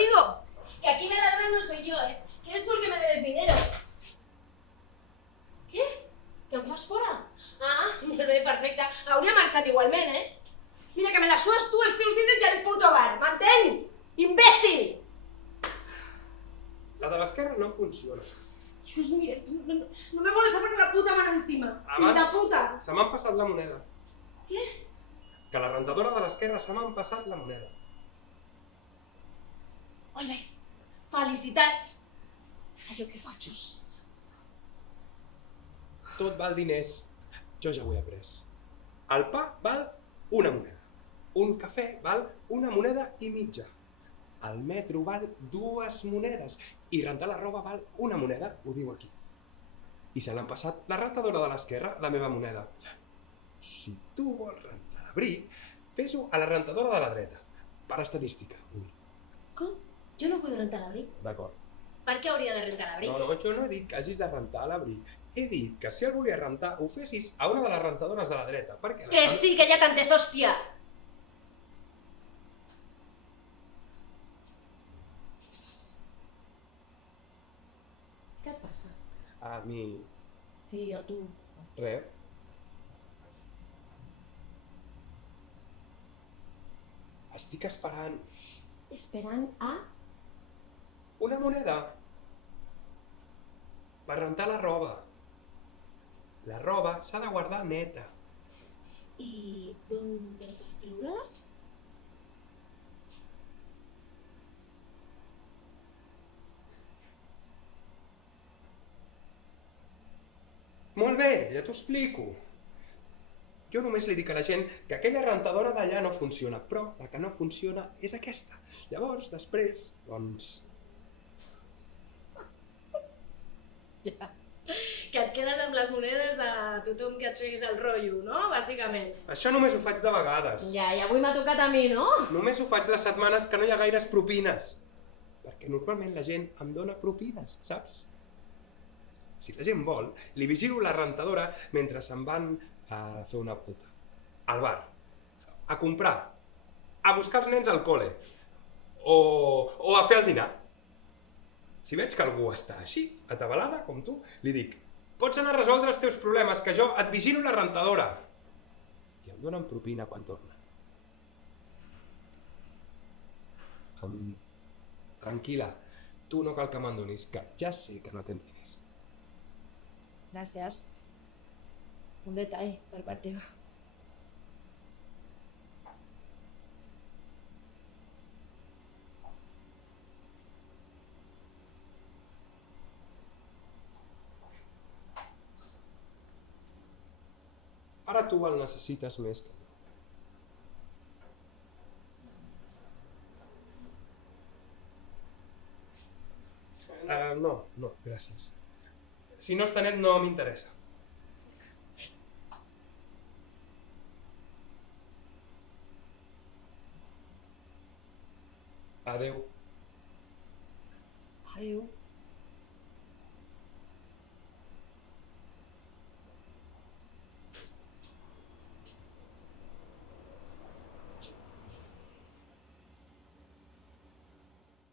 abrigo. Que aquí la ladrona no soy yo, que eres tú el que me debes dinero. Què? Que em fas fora? Ah, molt bé, perfecte. Hauria marxat igualment, Mira, que me la sues tu, els teus diners i el puto bar, m'entens? Imbècil! La de l'esquerra no funciona. Dios mío, no me vuelves a poner la puta mano encima. Ni la puta. Se m'han passat la moneda. Què? Que la rentadora de l'esquerra se m'han passat la moneda. Molt bé. Felicitats. Allò que fa just. Tot val diners. Jo ja ho he après. El pa val una moneda. Un cafè val una moneda i mitja. El metro val 2 monedes. I rentar la roba val una moneda, ho diu aquí. I se l'han passat la rentadora de l'esquerra, la meva moneda. Si tu vols rentar l'abric, fes-ho a la rentadora de la dreta. Per estadística, vull dir. Com? Jo no vull rentar l'abric. D'acord. Per què hauria de rentar l'abric? No, jo no he dit que hagis de rentar l'abric. He dit que si el volia rentar, ho fessis a una de les rentadores de la dreta. Perquè Que sí, que ja t'entès, hòstia! Què et passa? A mi... Sí, a tu. Res. Estic esperant Esperant a... una moneda per rentar la roba. La roba s'ha de guardar neta. I d'on penses treure-la? Molt bé, ja t'ho explico. Jo només li dic a la gent que aquella rentadora d'allà no funciona, però la que no funciona és aquesta. Llavors, després, doncs... Ja. Que et quedes amb les monedes de tothom que et seguís el rotllo, no? Bàsicament. Això només ho faig de vegades. Ja, i avui m'ha tocat a mi, no? Només ho faig les setmanes que no hi ha gaires propines. Perquè normalment la gent em dona propines, saps? Si la gent vol, li vigilo la rentadora mentre se'n van a fer una volta. Al bar. A comprar. A buscar els nens al col·le. O a fer el dinar. Si veig que algú està així, atabalada, com tu, li dic: pots anar a resoldre els teus problemes, que jo et vigilo la rentadora. I em donen propina quan tornen. Tranquil·la, tu no cal que me'n donis, que ja sé que no tens diners. Gràcies. Un detall per part teva. Ara tu el necessites més que jo. No, gràcies. Si no està net no m'interessa. Adeu. Adéu.